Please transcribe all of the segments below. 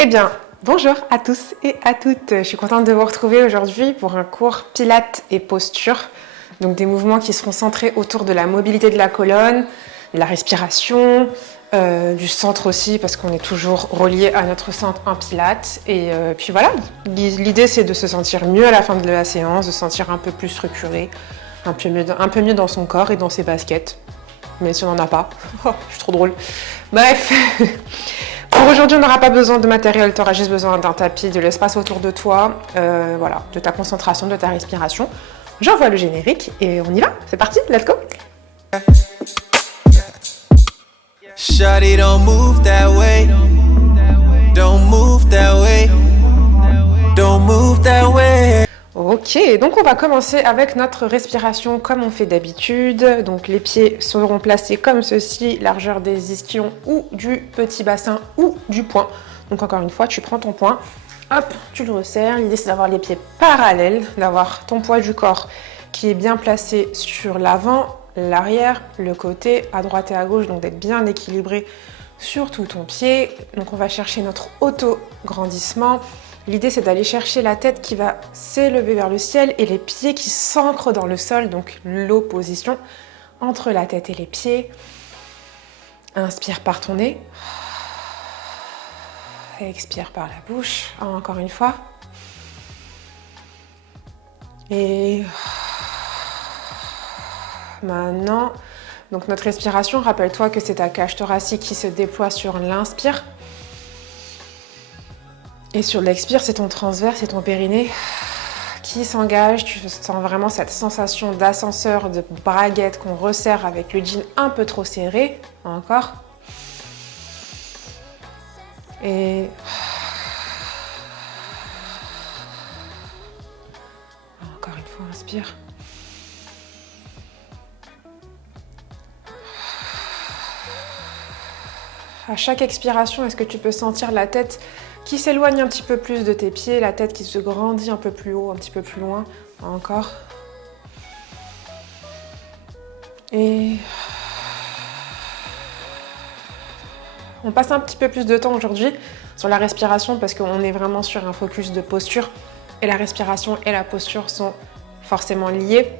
Eh bien, bonjour à tous et à toutes. Je suis contente de vous retrouver aujourd'hui pour un cours Pilates et posture. Donc des mouvements qui seront centrés autour de la mobilité de la colonne, de la respiration, du centre aussi parce qu'on est toujours relié à notre centre en Pilates. Et puis voilà, l'idée c'est de se sentir mieux à la fin de la séance, de se sentir un peu plus structuré, un peu mieux dans son corps et dans ses baskets. Mais si on n'en a pas, oh, je suis trop drôle. Bref. Pour aujourd'hui, on n'aura pas besoin de matériel, tu auras juste besoin d'un tapis, de l'espace autour de toi, voilà, de ta concentration, de ta respiration. J'envoie le générique et on y va, c'est parti, let's go. Shawty, don't move that way. Don't move that way. Don't move that way. Ok, donc on va commencer avec notre respiration comme on fait d'habitude. Donc les pieds seront placés comme ceci, largeur des ischions ou du petit bassin ou du poing. Donc encore une fois, tu prends ton poing, hop, tu le resserres. L'idée c'est d'avoir les pieds parallèles, d'avoir ton poids du corps qui est bien placé sur l'avant, l'arrière, le côté, à droite et à gauche, donc d'être bien équilibré sur tout ton pied. Donc on va chercher notre auto-grandissement. L'idée, c'est d'aller chercher la tête qui va s'élever vers le ciel et les pieds qui s'ancrent dans le sol, donc l'opposition entre la tête et les pieds. Inspire par ton nez. Expire par la bouche. Encore une fois. Et maintenant, donc notre respiration, rappelle-toi que c'est ta cage thoracique qui se déploie sur l'inspire. Et sur l'expire, c'est ton transverse et ton périnée qui s'engage. Tu sens vraiment cette sensation d'ascenseur, de braguette qu'on resserre avec le jean un peu trop serré. Encore. Et encore une fois, inspire. À chaque expiration, est-ce que tu peux sentir la tête qui s'éloigne un petit peu plus de tes pieds, la tête qui se grandit un peu plus haut, un petit peu plus loin, encore. Et on passe un petit peu plus de temps aujourd'hui sur la respiration parce qu'on est vraiment sur un focus de posture et la respiration et la posture sont forcément liées.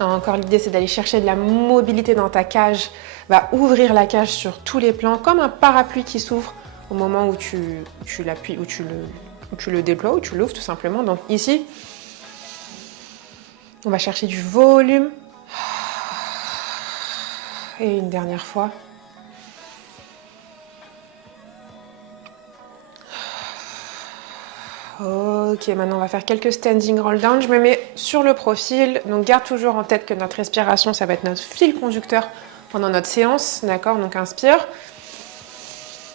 Encore l'idée c'est d'aller chercher de la mobilité dans ta cage, va ouvrir la cage sur tous les plans comme un parapluie qui s'ouvre au moment où tu l'appuies, où tu le déploies, où tu l'ouvres tout simplement. Donc ici, on va chercher du volume. Et une dernière fois. Ok, maintenant on va faire quelques standing roll down. Je me mets sur le profil. Donc garde toujours en tête que notre respiration, ça va être notre fil conducteur pendant notre séance. D'accord? Donc inspire.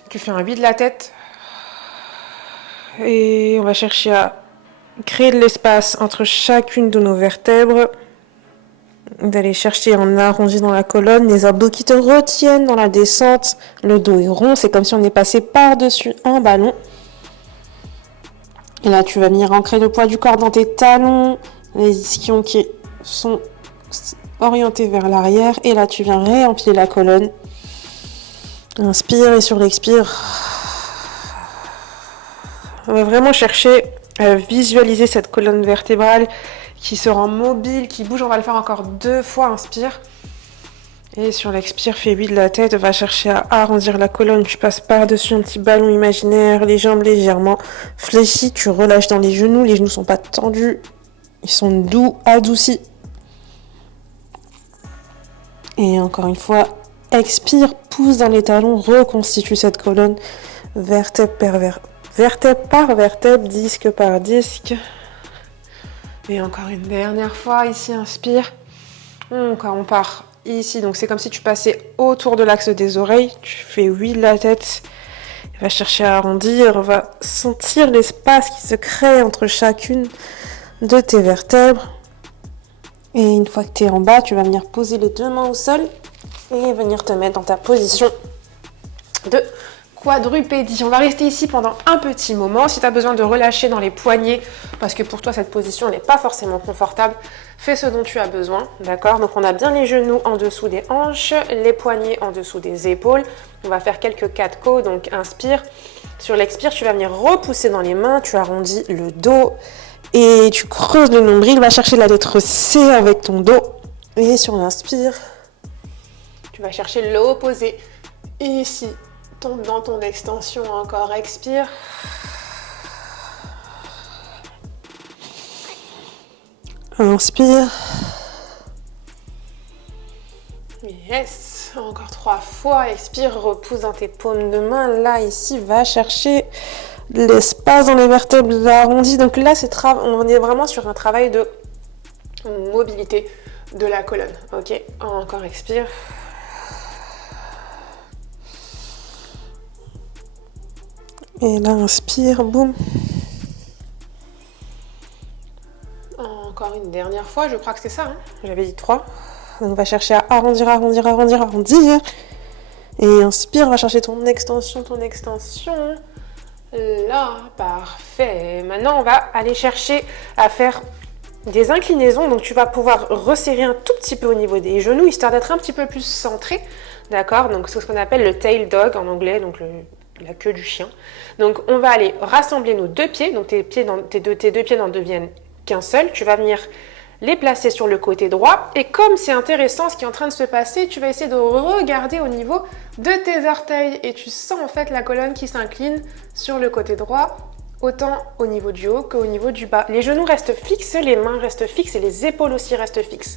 Tu fais un vide de la tête et on va chercher à créer de l'espace entre chacune de nos vertèbres, d'aller chercher un arrondi dans la colonne, les abdos qui te retiennent dans la descente, le dos est rond, c'est comme si on est passé par-dessus un ballon. Et là, tu vas venir ancrer le poids du corps dans tes talons, les ischions qui sont orientés vers l'arrière, et là, tu viens réempiler la colonne. Inspire et sur l'expire, on va vraiment chercher à visualiser cette colonne vertébrale qui se rend mobile, qui bouge. On va le faire encore 2 fois, inspire. Et sur l'expire, fais vide la tête, va chercher à arrondir la colonne. Tu passes par-dessus un petit ballon imaginaire, les jambes légèrement fléchies. Tu relâches dans les genoux sont pas tendus, ils sont doux, adoucis. Et encore une fois, expire, pousse dans les talons, reconstitue cette colonne, vertèbre par vertèbre, disque par disque. Et encore une dernière fois, ici, inspire. Encore, on part ici, donc c'est comme si tu passais autour de l'axe des oreilles. Tu fais oui de la tête, va chercher à arrondir, va sentir l'espace qui se crée entre chacune de tes vertèbres. Et une fois que tu es en bas, tu vas venir poser les 2 mains au sol et venir te mettre dans ta position de quadrupédie. On va rester ici pendant un petit moment. Si tu as besoin de relâcher dans les poignets, parce que pour toi cette position n'est pas forcément confortable, fais ce dont tu as besoin, d'accord? Donc on a bien les genoux en dessous des hanches, les poignets en dessous des épaules. On va faire quelques 4 côtes, donc inspire. Sur l'expire, tu vas venir repousser dans les mains, tu arrondis le dos et tu creuses le nombril, va chercher la lettre C avec ton dos. Et sur l'inspire, tu vas chercher l'opposé. Et ici, tombe dans ton extension, encore expire. Inspire. Yes, encore 3 fois, expire, repousse dans tes paumes de main. Là, ici, va chercher l'espace dans les vertèbres arrondies. Donc là, on est vraiment sur un travail de mobilité de la colonne. Ok, encore expire. Et là, inspire, boum. Encore une dernière fois, je crois que c'est ça, hein. J'avais dit 3. Donc on va chercher à arrondir, arrondir, arrondir, arrondir. Et inspire, on va chercher ton extension, ton extension. Là, parfait. Maintenant, on va aller chercher à faire des inclinaisons. Donc tu vas pouvoir resserrer un tout petit peu au niveau des genoux, histoire d'être un petit peu plus centré. D'accord? Donc c'est ce qu'on appelle le tail dog en anglais, donc la queue du chien. Donc on va aller rassembler nos deux pieds. Donc tes deux pieds n'en deviennent qu'un seul. Tu vas venir les placer sur le côté droit. Et comme c'est intéressant ce qui est en train de se passer, tu vas essayer de regarder au niveau de tes orteils. Et tu sens en fait la colonne qui s'incline sur le côté droit, autant au niveau du haut qu'au niveau du bas. Les genoux restent fixes, les mains restent fixes et les épaules aussi restent fixes.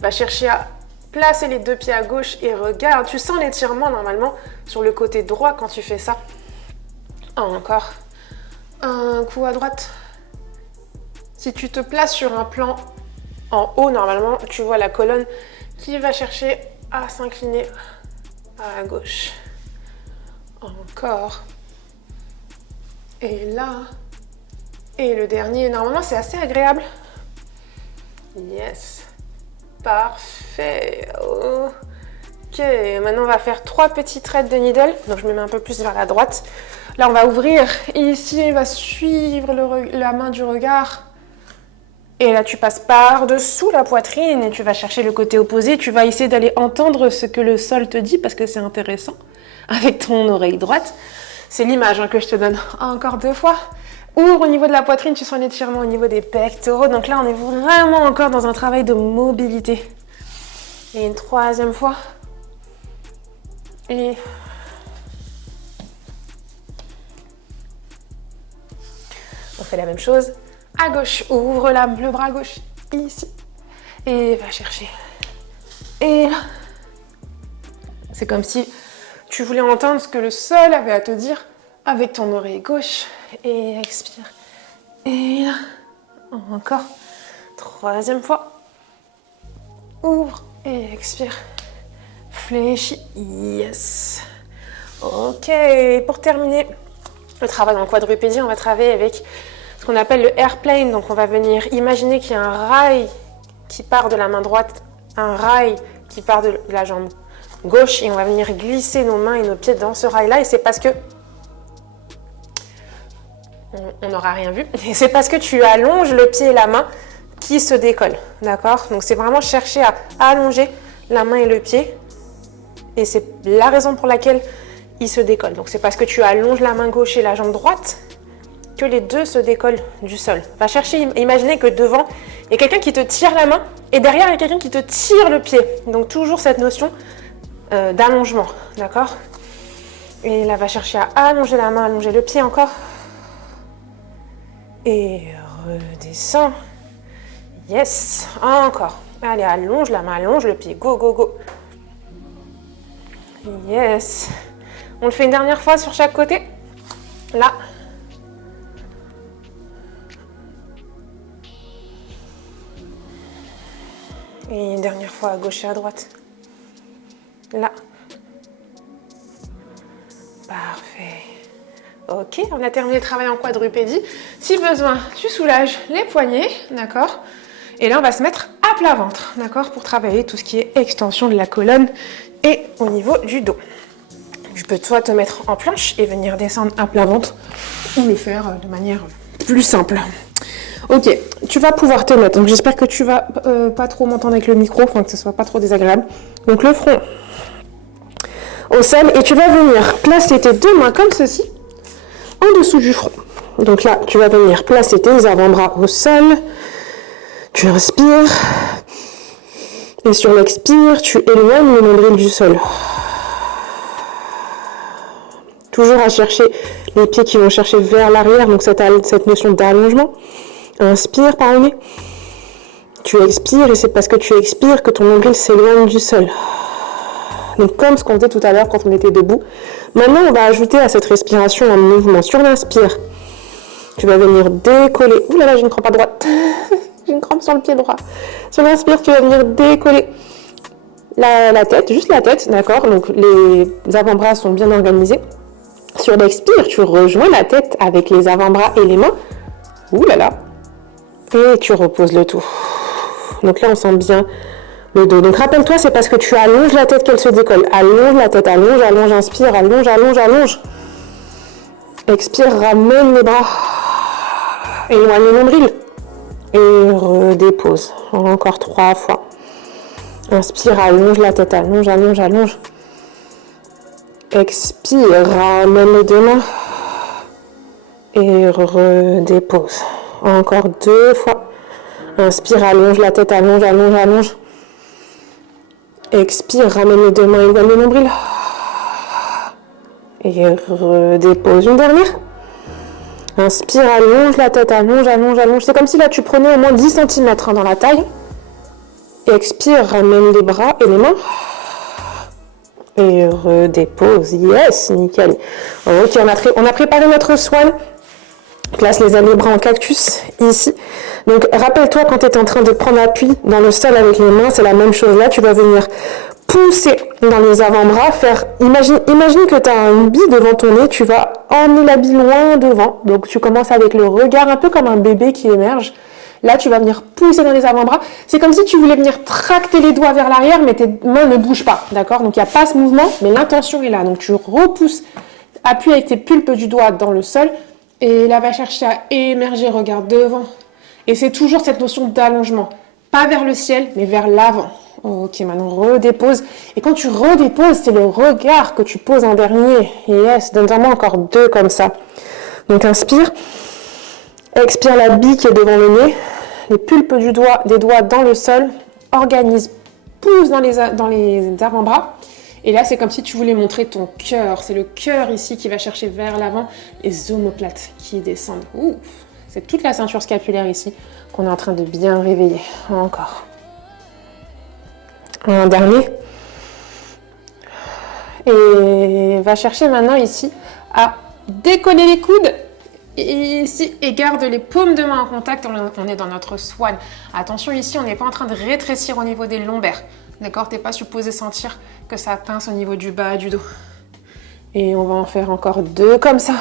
Va chercher à placer les deux pieds à gauche et regarde. Tu sens l'étirement normalement sur le côté droit quand tu fais ça. Encore. Un coup à droite. Si tu te places sur un plan en haut, normalement, tu vois la colonne qui va chercher à s'incliner à gauche. Encore. Et là. Et le dernier, normalement, c'est assez agréable. Yes. Parfait. Ok. Maintenant, on va faire 3 petites traites de needle. Donc, je me mets un peu plus vers la droite. Là, on va ouvrir. Ici, on va suivre la main du regard. Et là, tu passes par-dessous la poitrine et tu vas chercher le côté opposé. Tu vas essayer d'aller entendre ce que le sol te dit parce que c'est intéressant avec ton oreille droite. C'est l'image que je te donne. Encore 2 fois. Ouvre au niveau de la poitrine, tu sens l'étirement au niveau des pectoraux. Donc là, on est vraiment encore dans un travail de mobilité. Et une 3e fois. Et on fait la même chose. À gauche, ouvre le bras gauche, ici. Et va chercher. Et là. C'est comme si tu voulais entendre ce que le sol avait à te dire avec ton oreille gauche. Et expire. Et là. Encore. 3e fois. Ouvre et expire. Fléchis. Yes. Ok. Pour terminer le travail en quadrupédie, on va travailler avec ce qu'on appelle le airplane. Donc on va venir imaginer qu'il y a un rail qui part de la main droite, un rail qui part de la jambe gauche et on va venir glisser nos mains et nos pieds dans ce rail-là et c'est parce que on n'aura rien vu. Et c'est parce que tu allonges le pied et la main qui se décollent, d'accord? Donc c'est vraiment chercher à allonger la main et le pied et c'est la raison pour laquelle ils se décollent. Donc c'est parce que tu allonges la main gauche et la jambe droite que les deux se décollent du sol. Va chercher, imaginez que devant, il y a quelqu'un qui te tire la main et derrière, il y a quelqu'un qui te tire le pied. Donc toujours cette notion d'allongement, d'accord? Et là, va chercher à allonger la main, allonger le pied encore. Et redescends. Yes, encore. Allez, allonge la main, allonge le pied. Go, go, go. Yes. On le fait une dernière fois sur chaque côté. Là. Et une dernière fois à gauche et à droite. Là. Parfait. Ok, on a terminé le travail en quadrupédie. Si besoin, tu soulages les poignets, d'accord? Et là, on va se mettre à plat ventre, d'accord? Pour travailler tout ce qui est extension de la colonne et au niveau du dos. peux toi te mettre en planche et venir descendre à plat ventre ou le faire de manière plus simple. Ok, tu vas pouvoir te mettre. Donc j'espère que tu vas pas trop m'entendre avec le micro, enfin que ce soit pas trop désagréable. Donc le front au sol et tu vas venir placer tes deux mains comme ceci en dessous du front. Donc là, tu vas venir placer tes avant-bras au sol. Tu inspires. Et sur l'expire, tu éloignes le nombril du sol. Toujours à chercher les pieds qui vont chercher vers l'arrière, donc cette notion d'allongement. Inspire par le nez. Tu expires et c'est parce que tu expires que ton nombril s'éloigne du sol. Donc comme ce qu'on faisait tout à l'heure quand on était debout. Maintenant, on va ajouter à cette respiration un mouvement. Sur l'inspire, tu vas venir décoller. Ouh là là, j'ai une crampe à droite. J'ai une crampe sur le pied droit. Sur l'inspire, tu vas venir décoller la tête, juste la tête, d'accord? Donc les avant-bras sont bien organisés. Sur l'expire, tu rejoins la tête avec les avant-bras et les mains. Ouh là là. Et tu reposes le tout. Donc là, on sent bien le dos. Donc rappelle-toi, c'est parce que tu allonges la tête qu'elle se décolle. Allonge la tête, allonge, allonge, inspire, allonge, allonge, allonge. Expire, ramène les bras. Éloigne le nombril. Et redépose. Encore 3 fois. Inspire, allonge la tête, allonge, allonge, allonge. Expire, ramène les deux mains. Et redépose. Encore 2 fois. Inspire, allonge la tête, allonge, allonge, allonge. Expire, ramène les deux mains, éloigne le nombril. Et redépose. Une dernière. Inspire, allonge la tête, allonge, allonge, allonge. C'est comme si là tu prenais au moins 10 cm dans la taille. Expire, ramène les bras et les mains. Et redépose. Yes, nickel. Ok, on a préparé notre swan. Place les bras en cactus, ici. Donc, rappelle-toi quand tu es en train de prendre appui dans le sol avec les mains, c'est la même chose là. Tu vas venir pousser dans les avant-bras, imagine que tu as une bille devant ton nez, tu vas emmener la bille loin devant. Donc, tu commences avec le regard, un peu comme un bébé qui émerge. Là, tu vas venir pousser dans les avant-bras. C'est comme si tu voulais venir tracter les doigts vers l'arrière, mais tes mains ne bougent pas, d'accord? Donc, il n'y a pas ce mouvement, mais l'intention est là. Donc, tu repousses, appuie avec tes pulpes du doigt dans le sol, et là, va chercher à émerger, regarde devant. Et c'est toujours cette notion d'allongement. Pas vers le ciel, mais vers l'avant. Ok, maintenant, redépose. Et quand tu redéposes, c'est le regard que tu poses en dernier. Yes, donne-moi encore 2 comme ça. Donc, inspire. Expire la bille qui est devant le nez. Les pulpes des doigts dans le sol. Organise, pousse dans les avant-bras. Et là, c'est comme si tu voulais montrer ton cœur. C'est le cœur ici qui va chercher vers l'avant. Les omoplates qui descendent. Ouh, c'est toute la ceinture scapulaire ici qu'on est en train de bien réveiller. Encore. Un dernier. Et va chercher maintenant ici à décoller les coudes. Ici, et garde les paumes de main en contact. On est dans notre swan. Attention, ici, on n'est pas en train de rétrécir au niveau des lombaires. D'accord? Tu n'es pas supposé sentir que ça pince au niveau du bas du dos. Et on va en faire encore 2 comme ça.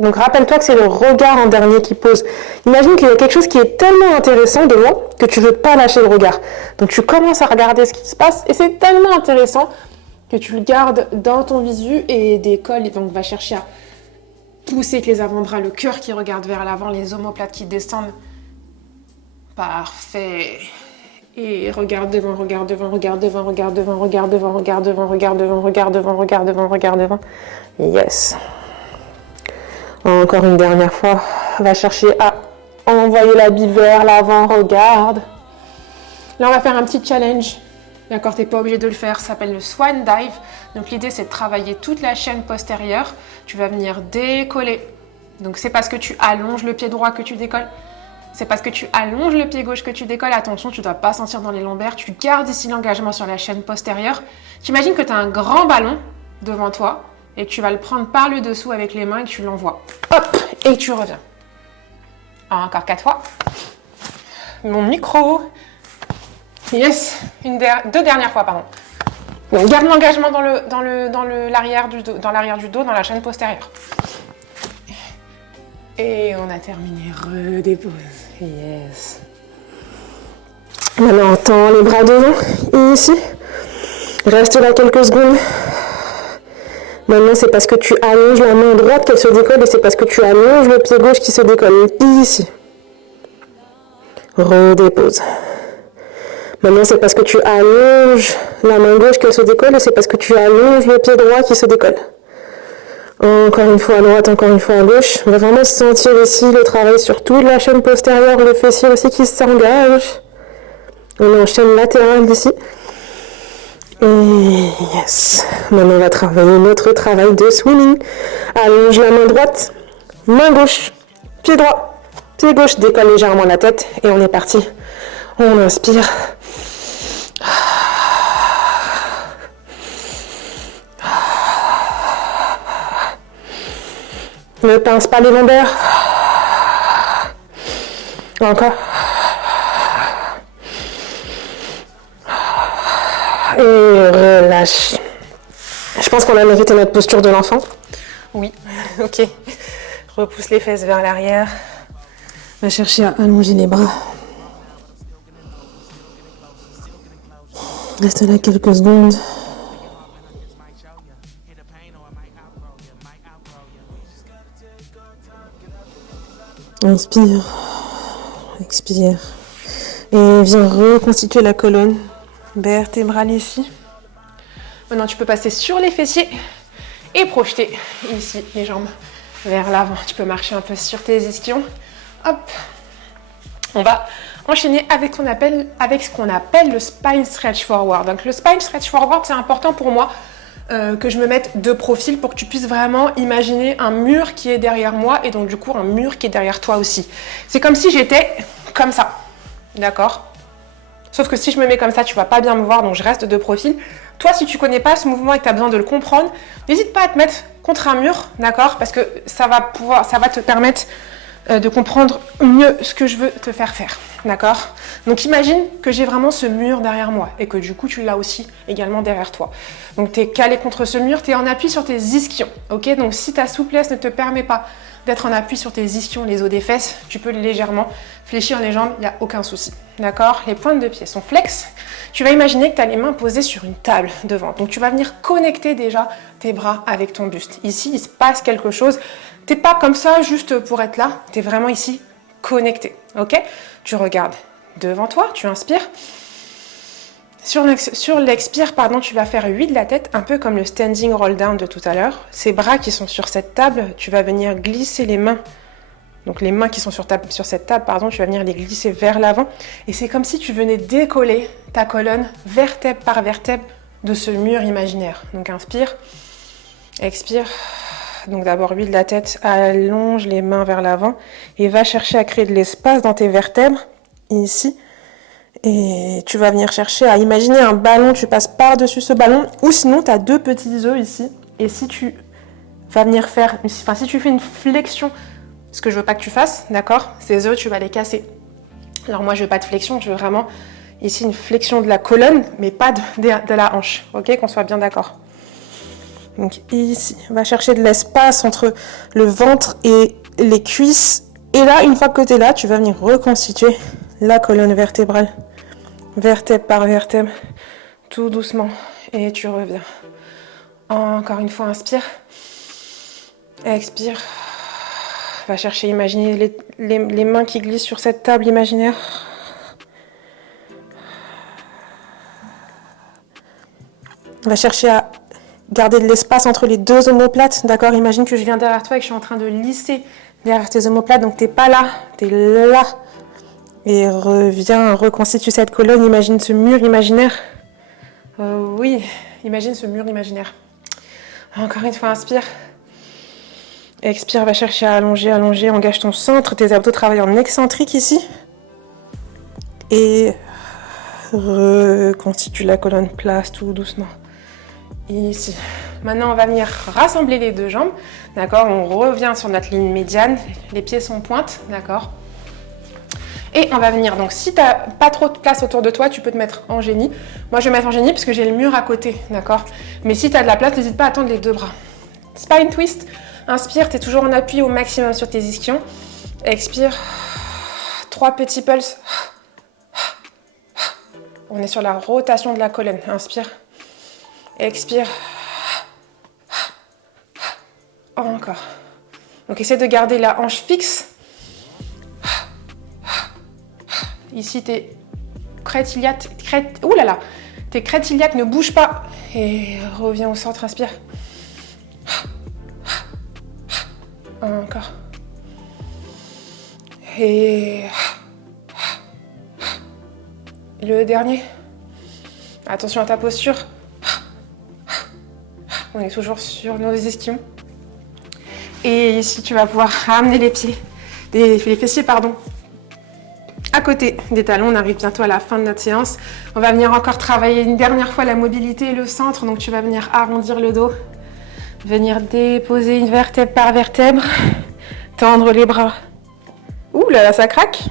Donc rappelle-toi que c'est le regard en dernier qui pose. Imagine qu'il y a quelque chose qui est tellement intéressant devant que tu ne veux pas lâcher le regard. Donc tu commences à regarder ce qui se passe et c'est tellement intéressant que tu le gardes dans ton visu et décolle. Donc va chercher à pousser avec les avant-bras, le cœur qui regarde vers l'avant, les omoplates qui descendent. Parfait. Et regarde devant, regarde devant, regarde devant, regarde devant, regarde devant, regarde devant, regarde devant, regarde devant, regarde devant, regarde devant. Yes. Encore une dernière fois. Va chercher à envoyer la bille vers l'avant, regarde. Là, on va faire un petit challenge. D'accord, tu n'es pas obligé de le faire. Ça s'appelle le Swan Dive. Donc, l'idée, c'est de travailler toute la chaîne postérieure. Tu vas venir décoller. Donc, c'est parce que tu allonges le pied droit que tu décolles. C'est parce que tu allonges le pied gauche que tu décolles. Attention, tu ne dois pas sentir dans les lombaires. Tu gardes ici l'engagement sur la chaîne postérieure. Tu imagines que tu as un grand ballon devant toi et que tu vas le prendre par le dessous avec les mains et que tu l'envoies. Hop, et tu reviens. Encore 4 fois. Mon micro. Yes, 2 dernières fois, pardon. Donc, garde l'engagement dans l'arrière du dos, dans la chaîne postérieure. Et on a terminé. Redépose. Yes. Maintenant, on tend les bras devant. Ici. Reste là quelques secondes. Maintenant, c'est parce que tu allonges la main droite qu'elle se décolle et c'est parce que tu allonges le pied gauche qui se décolle. Ici. Redépose. Maintenant, c'est parce que tu allonges la main gauche qu'elle se décolle et c'est parce que tu allonges le pied droit qui se décolle. Encore une fois à droite, encore une fois à gauche. On va vraiment sentir ici le travail sur toute la chaîne postérieure, le fessier aussi qui s'engage. On est en chaîne latérale d'ici. Et yes. Maintenant, on va travailler notre travail de swimming. Allonge la main droite, main gauche, pied droit, pied gauche, décolle légèrement la tête et on est parti. On inspire. Ne pince pas les lombaires. Encore. Et relâche. Je pense qu'on a mérité notre posture de l'enfant. Oui, ok. Repousse les fesses vers l'arrière. Va chercher à allonger les bras. Reste là quelques secondes. Inspire, expire. Et viens reconstituer la colonne vertébrale ici. Maintenant, tu peux passer sur les fessiers et projeter ici les jambes vers l'avant. Tu peux marcher un peu sur tes ischions. Hop. On va enchaîner avec ce qu'on appelle le spine stretch forward. Donc, le spine stretch forward, c'est important pour moi que je me mette de profil pour que tu puisses vraiment imaginer un mur qui est derrière moi et donc du coup un mur qui est derrière toi aussi. C'est comme si j'étais comme ça, d'accord? Sauf que si je me mets comme ça, tu vas pas bien me voir, donc je reste de profil. Toi, si tu connais pas ce mouvement et que tu as besoin de le comprendre, n'hésite pas à te mettre contre un mur, d'accord? Parce que ça va te permettre de comprendre mieux ce que je veux te faire faire, d'accord? Donc imagine que j'ai vraiment ce mur derrière moi et que du coup tu l'as aussi également derrière toi. Donc tu es calé contre ce mur, tu es en appui sur tes ischions, ok? Donc si ta souplesse ne te permet pas d'être en appui sur tes ischions, les os des fesses, tu peux légèrement fléchir les jambes, il n'y a aucun souci, d'accord? Les pointes de pied sont flex. Tu vas imaginer que tu as les mains posées sur une table devant. Donc tu vas venir connecter déjà tes bras avec ton buste. Ici, il se passe quelque chose. Tu n'es pas comme ça juste pour être là, tu es vraiment ici connecté, ok? Tu regardes devant toi, tu inspires. Sur l'expire, tu vas faire 8 de la tête, un peu comme le standing roll down de tout à l'heure. Ces bras qui sont sur cette table, tu vas venir glisser les mains. Donc les mains qui sont sur cette table, tu vas venir les glisser vers l'avant. Et c'est comme si tu venais décoller ta colonne vertèbre par vertèbre de ce mur imaginaire. Donc inspire, expire. Donc d'abord 8 de la tête, allonge les mains vers l'avant et va chercher à créer de l'espace dans tes vertèbres, ici. Et tu vas venir chercher à imaginer un ballon, tu passes par-dessus ce ballon, ou sinon tu as 2 petits œufs ici. Et si tu vas venir si tu fais une flexion, ce que je veux pas que tu fasses, d'accord? Ces œufs, tu vas les casser. Alors moi, je veux pas de flexion, je veux vraiment ici une flexion de la colonne, mais pas de la hanche, ok? Qu'on soit bien d'accord. Donc ici, on va chercher de l'espace entre le ventre et les cuisses. Et là, une fois que tu es là, tu vas venir reconstituer la colonne vertébrale, vertèbre par vertèbre, tout doucement. Et tu reviens. Encore une fois, inspire. Expire. Va chercher, imaginer les mains qui glissent sur cette table imaginaire. Va chercher à garder de l'espace entre les 2 omoplates, d'accord? Imagine que je viens derrière toi et que je suis en train de lisser derrière tes omoplates, donc t'es pas là, t'es là. Et reviens, reconstitue cette colonne, imagine ce mur imaginaire. Oui, imagine ce mur imaginaire. Encore une fois, inspire. Expire, va chercher à allonger, engage ton centre, tes abdos travaillent en excentrique ici. Et reconstitue la colonne, place tout doucement. Ici. Maintenant, on va venir rassembler les 2 jambes, d'accord? On revient sur notre ligne médiane, les pieds sont pointe, d'accord? Et on va venir, donc si tu n'as pas trop de place autour de toi, tu peux te mettre en génie. Moi, je vais mettre en génie parce que j'ai le mur à côté, d'accord? Mais si tu as de la place, n'hésite pas à tendre les 2 bras. Spine twist, inspire, tu es toujours en appui au maximum sur tes ischions. Expire, 3 petits pulses. On est sur la rotation de la colonne, inspire. Expire. Encore. Donc essaie de garder la hanche fixe. Ici, tes crêtes iliaques, ouh là là, tes crêtes iliaques ne bougent pas. Et reviens au centre, inspire. Encore. Et le dernier. Attention à ta posture. On est toujours sur nos ischions. Et ici, tu vas pouvoir ramener les pieds, les fessiers, pardon, à côté des talons. On arrive bientôt à la fin de notre séance. On va venir encore travailler une dernière fois la mobilité et le centre. Donc, tu vas venir arrondir le dos, venir déposer une vertèbre par vertèbre, tendre les bras. Ouh là là, ça craque.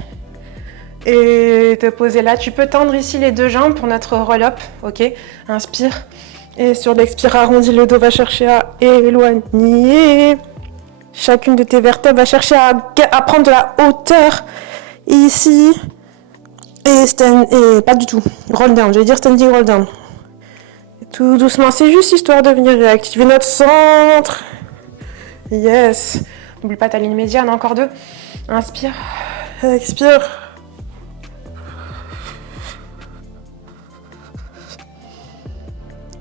Et te poser là. Tu peux tendre ici les deux jambes pour notre roll-up. Ok, inspire. Et sur l'expire, arrondis le dos, va chercher à éloigner. Chacune de tes vertèbres va chercher à prendre de la hauteur ici. Et pas du tout. Roll down, je vais dire standing roll down. Tout doucement, c'est juste histoire de venir réactiver notre centre. Yes. N'oublie pas ta ligne médiane, encore deux. Inspire, expire.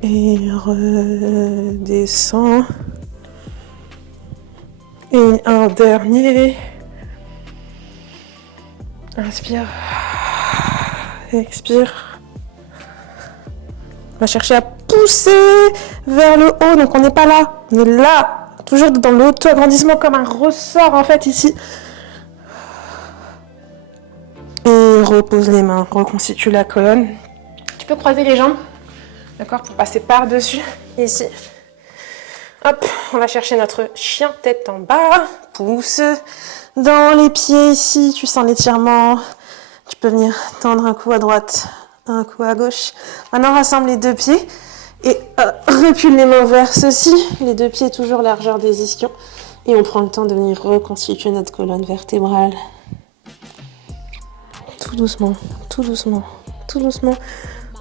Et redescends. Et un dernier. Inspire. Expire. On va chercher à pousser vers le haut. Donc on n'est pas là. On est là. Toujours dans l'auto-agrandissement comme un ressort en fait ici. Et repose les mains. Reconstitue la colonne. Tu peux croiser les jambes. D'accord, pour passer par-dessus, ici. Hop, on va chercher notre chien tête en bas. Pousse dans les pieds ici. Tu sens l'étirement. Tu peux venir tendre un coup à droite, un coup à gauche. Maintenant, rassemble les deux pieds. Et recule les mains vers ceci. Les deux pieds toujours largeur des ischions. Et on prend le temps de venir reconstituer notre colonne vertébrale. Tout doucement, tout doucement, tout doucement,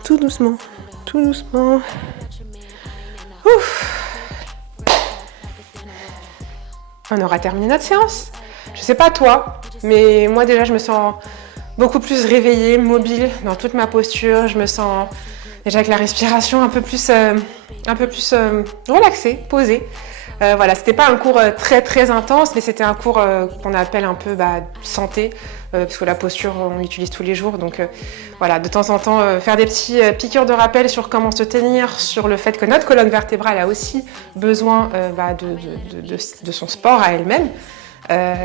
tout doucement. Tout doucement. Ouf. On aura terminé notre séance. Je sais pas toi, mais moi déjà je me sens beaucoup plus réveillée, mobile dans toute ma posture. Je me sens déjà avec la respiration un peu plus relaxée, posée. Voilà, c'était pas un cours très intense, mais c'était un cours qu'on appelle un peu santé, parce que la posture on l'utilise tous les jours, donc voilà, de temps en temps faire des petits piqûres de rappel sur comment se tenir, sur le fait que notre colonne vertébrale a aussi besoin de son sport à elle-même.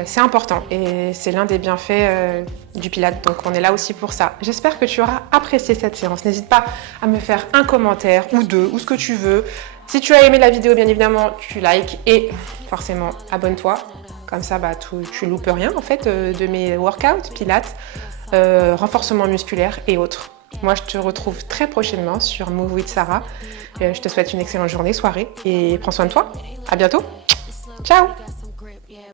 C'est important et c'est l'un des bienfaits du Pilates, donc on est là aussi pour ça. J'espère que tu auras apprécié cette séance. N'hésite pas à me faire un commentaire ou deux, ou ce que tu veux. Si tu as aimé la vidéo, bien évidemment, tu likes et forcément abonne-toi. Comme ça, tu loupes rien en fait de mes workouts, Pilates, renforcement musculaire et autres. Moi, je te retrouve très prochainement sur Move with Sarah. Je te souhaite une excellente journée, soirée et prends soin de toi. À bientôt. Ciao!